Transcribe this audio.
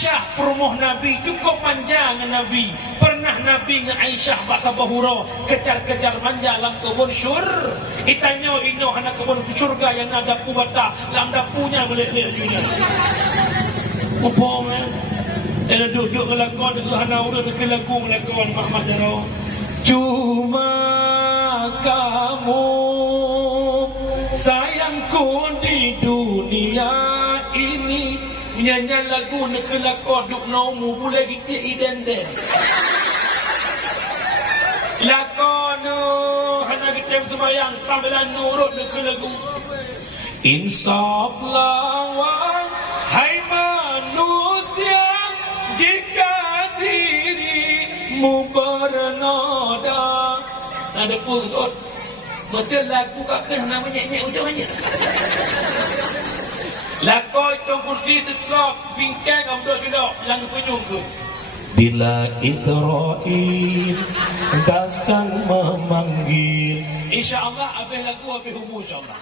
Aisyah perumoh Nabi cukup manja dengan Nabi. Pernah Nabi dengan Aisyah bakal bahura kejar-kejar manja dalam kebun syur. Itanya ino hana kebun syurga yang ada dapu bata dalam dapunya boleh-boleh dunia. Apa man? Duduk ngelakon itu hana urut kelaku ngelakon Muhammad Jaro. Cuma kamu sayangku di dunia ini. Nyanyi lagu ni kelakon duk naumu boleh gitu idenden. Lakon hana kita sembahyang tampilan nurut ni lagu. Insaflah wahai manusia jika dirimu bernoda. Ada pusat masa lagu kakak nak menyek-nyek ujung-ujung. Lakoi tong kursi setrok bingkai kau duduk lang penyung ke. Bila Israel datang memanggil, insya-Allah habis lagu habis umur insya-Allah.